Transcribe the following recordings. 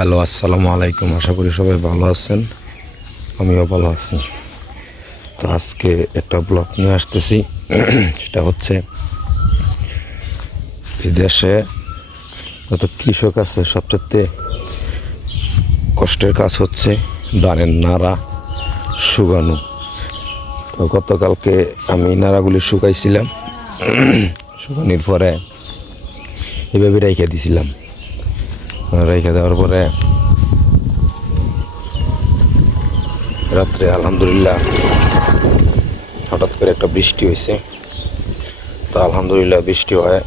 Hello, আসসালামু আলাইকুম। আশা করি সবাই ভালো আছেন। আমিও ভালো আছি। তো আজকে একটা ব্লগ নিয়ে আসতেছি। সেটা হচ্ছে বিদেশে যত কৃষক আছে, সবচেয়ে কষ্টের কাজ হচ্ছে ধানের নাড়া শুকানো। তো গতকালকে আমি নাড়াগুলি শুকাইছিলাম। শুকানোর পরে এভাবে রেখে দিছিলাম। রেখে দেওয়ার পরে রাত্রে আলহামদুলিল্লাহ হঠাৎ করে একটা বৃষ্টি হয়েছে। তো আলহামদুলিল্লাহ বৃষ্টি হয়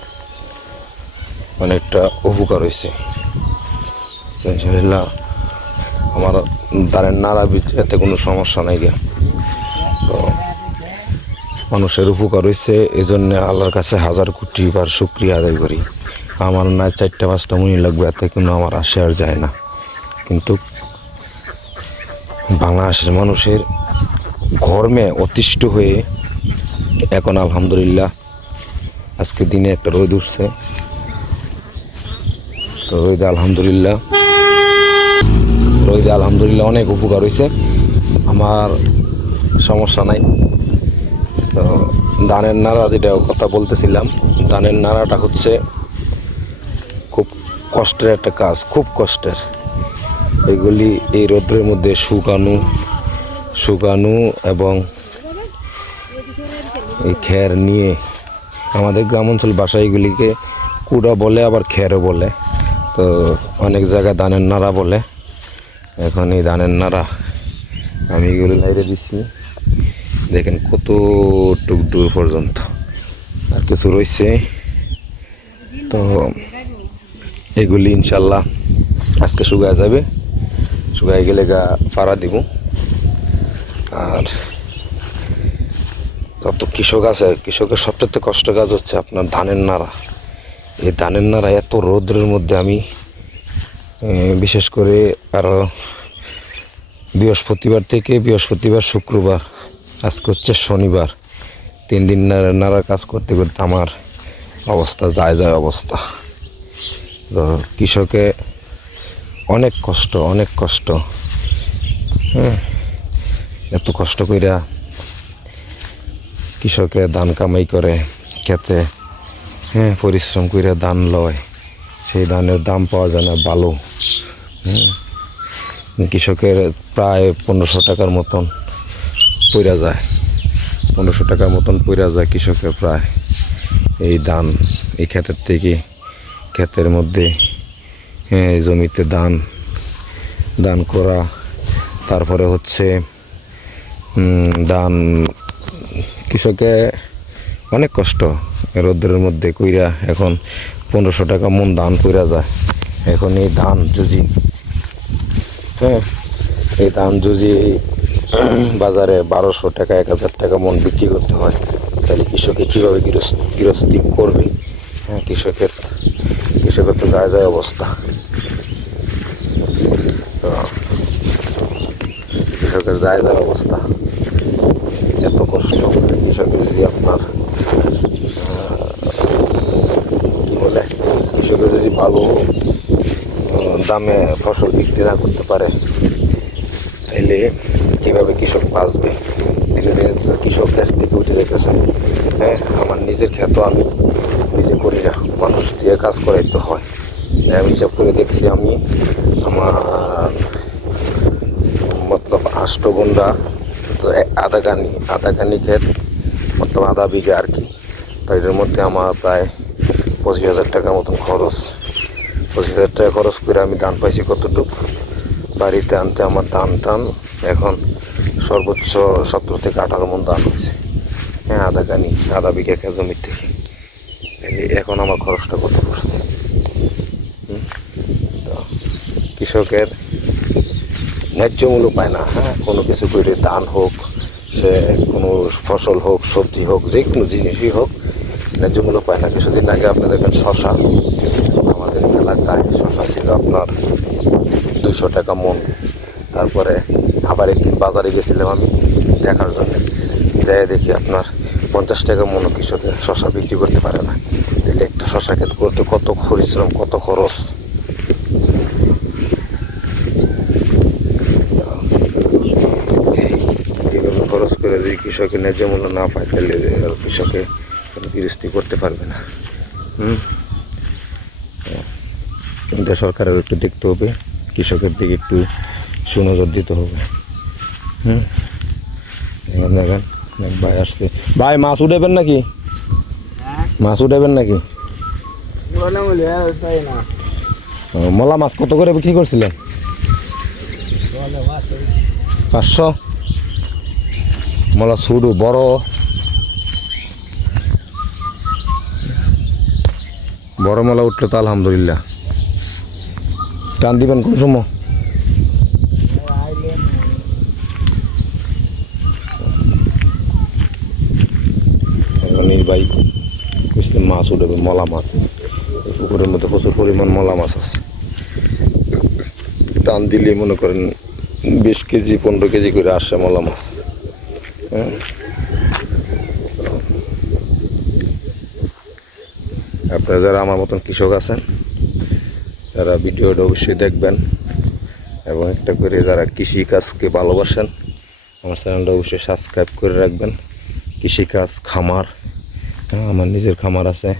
অনেকটা উপকার হয়েছে। তো ইনশাআল্লাহ আমার দাঁড়ের নাড়া এতে কোনো সমস্যা নাই গিয়া। তো মানুষের উপকার হয়েছে এই জন্যে আল্লাহর কাছে হাজার কোটি বার শুক্রিয়া আদায় করি। আমার না চারটা পাঁচটা মুনি লাগবে, এতে কিন্তু আমার আসে আর যায় না। কিন্তু বাংলাদেশের মানুষের ঘর্মে অতিষ্ঠ হয়ে এখন আলহামদুলিল্লাহ আজকে দিনে একটা রোদ উঠছে। তো রোদে আলহামদুলিল্লাহ রোদে আলহামদুলিল্লাহ অনেক উপকার হয়েছে। আমার সমস্যা নাই। তো দানের নাড়া যেটা কথা বলতেছিলাম, দানের নাড়াটা হচ্ছে কষ্টের একটা কাজ, খুব কষ্টের। এগুলি এই রৌদ্রের মধ্যে শুকানো শুকানো এবং এই খ্যার নিয়ে আমাদের গ্রাম অঞ্চল ভাষা এগুলিকে কুড়া বলে, আবার খ্যারও বলে। তো অনেক জায়গায় ধানের নাড়া বলে। এখন এই ধানের নাড়া আমি এগুলো লাইরে দিছি। দেখেন কতটুক দূর পর্যন্ত। আর কিছু রয়েছে। তো এগুলি ইনশাল্লাহ আজকে শুকায় যাবে। শুকায় গেলে গা ফাড়া দিব। আর যত কৃষক আছে, কৃষকের সবচেয়ে কষ্ট কাজ হচ্ছে আপনার ধানের নাড়া। এই ধানের নাড়া এত রৌদ্রের মধ্যে আমি বিশেষ করে আরও বৃহস্পতিবার থেকে বৃহস্পতিবার, শুক্রবার, আজকে হচ্ছে শনিবার। তিন দিন নাড়া কাজ করতে করতে আমার অবস্থা, যায় যায় অবস্থা। তো কৃষকে অনেক কষ্ট অনেক কষ্ট। হ্যাঁ এত কষ্ট কইরা কৃষকে ধান কামাই করে, খেতে হ্যাঁ পরিশ্রম কইরা ধান লয়। সেই ধানের দাম পাওয়া যায় না ভালো হুম। কৃষকের প্রায় পনেরোশো টাকার মতন পইরা যায়। পনেরোশো টাকার মতন পইরা যায় কৃষকের প্রায় এই ধান এই ক্ষেতের থেকে। ক্ষেতের মধ্যে জমিতে ধান দান করা। তারপরে হচ্ছে ধান কৃষকে অনেক কষ্ট। রোদ্রের মধ্যে কইরা এখন পনেরোশো টাকা মন ধান কইরা যায়। এখন এই ধান যদি হ্যাঁ এই ধান যদি বাজারে বারোশো টাকা, এক হাজার টাকা মন বিক্রি করতে হয়, তাহলে কৃষকে কীভাবে গৃহস্থ গৃহস্থী করবে? হ্যাঁ কৃষকের কৃষকের তো যায় যায় অবস্থা। কৃষকের যায় যায় অবস্থা। এত কষ্ট কৃষকের যদি আপনার বলে কৃষকের যদি ভালো দামে ফসল বিক্রি না করতে পারে, তাইলে কীভাবে কৃষক বাঁচবে? দিনে তো কৃষক দেশ থেকে উঠে যেতেছে। হ্যাঁ আমার নিজের ক্ষেত আমি। নিজে করি না মানুষ দিয়ে কাজ করাইতে হয়। আমি হিসাব করে দেখছি আমি আমার, মতলব আষ্টগন্ডা তো এ- আধা কানি আধা কানি ক্ষেত, মতলব আধা বিঘা আর কি। তো এটার মধ্যে আমার প্রায় পঁচিশ হাজার টাকার মতন খরচ। পঁচিশ হাজার টাকা খরচ করে আমি ধান পাইছি কতটুকু? বাড়িতে আনতে আমার ধান টান এখন সর্বোচ্চ সতেরো থেকে আঠারো মন ধান হয়েছে। হ্যাঁ আধা কানি, আধা বিঘা জমির থেকে এখন আমার খরচটা কত পড়ছে? তো কৃষকের ন্যায্য মূল্য পায় না হ্যাঁ? কোনো কিছু করে ধান হোক, সে কোনো ফসল হোক, সবজি হোক, যে কোনো জিনিসই হোক, ন্যায্য মূল্য পায় না। কিছুদিন আগে আপনি দেখেন শশা, আমাদের এলাকায় শশা ছিল আপনার দুশো টাকা মন। তারপরে আবার একদিন বাজারে গেছিলাম আমি দেখার জন্য। যাই দেখি আপনার পঞ্চাশ টাকা মনো কৃষকে শশা বিক্রি করতে পারে না। শশা ক্ষেত করতে কত পরিশ্রম কত খরচ। এইভাবে খরচ করে যদি কৃষকের ন্যায্য মূল্য না পায় তাহলে কৃষকে গৃহস্থি করতে পারবে না। হুম? কিন্তু সরকারের একটু দেখতে হবে কৃষকের দিকে একটু সুনজর দিতে হবে। হুম? দেখেন দেখেন ভাই আসছে। ভাই মাছ উঠাবেন নাকি? হ্যাঁ। মাছ উঠাবেন নাকি? মলা মাছ কত করে বিক্রি করছিলেন পাঁচশো। মলা সুডু বড়। বড় মলা উঠলে তো আলহামদুলিল্লাহ। টান দিবেন কোন সময়? মাছ উঠবে, মলা মাছ। পুকুরের মধ্যে প্রচুর পরিমাণ মলা মাছ আছে। টান দিলে মনে করেন বিশ কেজি, পনেরো কেজি করে আসে মলা মাছ। হ্যাঁ। আপনারা যারা আমার মতন কৃষক আছেন, তারা ভিডিওটা অবশ্যই দেখবেন এবং একটা করে যারা কৃষিকাজকে ভালোবাসেন, আমার চ্যানেলটা অবশ্যই সাবস্ক্রাইব করে রাখবেন। কৃষিকাজ, খামার হ্যাঁ আমার নিজের খামার আছে।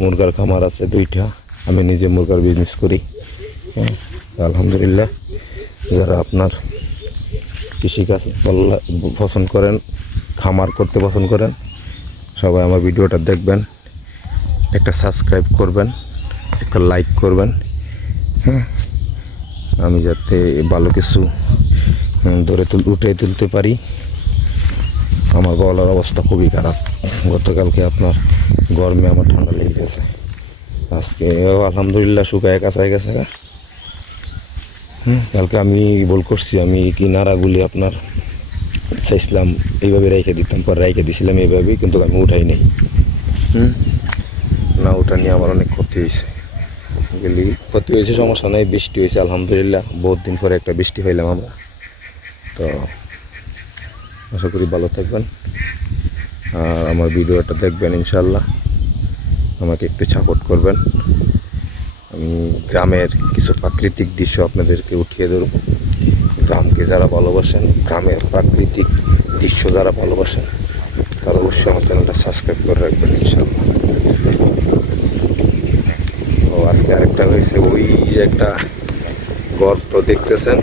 মুরগার খামার আছে দুইটা। আমি নিজে মুরগার বিজনেস করি। হ্যাঁ আলহামদুলিল্লাহ, যারা আপনার কৃষিকাজ পছন্দ করেন, খামার করতে পছন্দ করেন, সবাই আমার ভিডিওটা দেখবেন, একটা সাবস্ক্রাইব করবেন, একটা লাইক করবেন। হ্যাঁ আমি যাতে ভালো কিছু ধরে তুল উঠে তুলতে পারি। আমার গলার অবস্থা খুবই খারাপ। গতকালকে আপনার গরমে আমার ঠান্ডা লেগে গেছে। আজকে আলহামদুলিল্লাহ শুকায় কাঁচায় গেছে। হুম, কালকে আমি বল করছি আমি কিনারাগুলি আপনার চাইছিলাম এইভাবে রেখে দিতাম পরে রেখে দিছিলাম এইভাবেই কিন্তু আমি উঠাই নাই। হুম। না ওটা নিয়ে আমার অনেক ক্ষতি হয়েছে। গেলি ক্ষতি হয়েছে সমস্যা নেই বৃষ্টি হয়েছে আলহামদুলিল্লাহ বহুত দিন পরে একটা বৃষ্টি হইলাম আমরা। তো আশা করি ভালো থাকবেন। আমার ভিডিওটা দেখবেন ইনশাল্লাহ। আমাকে একটু সাপোর্ট করবেন। আমি গ্রামের কিছু প্রাকৃতিক দৃশ্য আপনাদেরকে উঠিয়ে ধরব। গ্রামকে যারা ভালোবাসেন, গ্রামের প্রাকৃতিক দৃশ্য যারা ভালোবাসেন, তারা অবশ্যই আমার চ্যানেলটা সাবস্ক্রাইব করে রাখবেন ইনশাল্লাহ। ও, আজকে আরেকটা হয়েছে, ওই একটা গর্ত দেখতেছেন?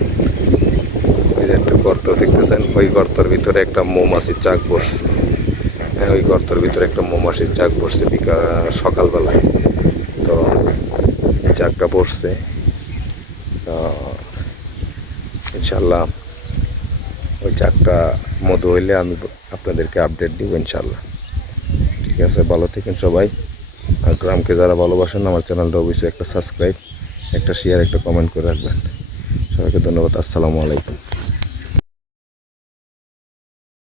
ওই যে একটা গর্ত দেখতেছেন? ওই গর্তর ভিতরে একটা মৌমাছির চাক বসছে। ওই গর্তর ভিতরে একটা মৌমাছির চাক বসছে বিকাল সকালবেলায় তো চাকটা তো ইনশাল্লাহ ওই চাকটা মধু হইলে আমি আপনাদেরকে আপডেট দিব ইনশাল্লাহ। ঠিক আছে, ভালো থাকেন সবাই। আর গ্রামকে যারা ভালোবাসেন, আমার চ্যানেলটা অবশ্যই একটা সাবস্ক্রাইব একটা শেয়ার একটা কমেন্ট করে রাখবেন। সবাইকে ধন্যবাদ, আসসালামু আলাইকুম।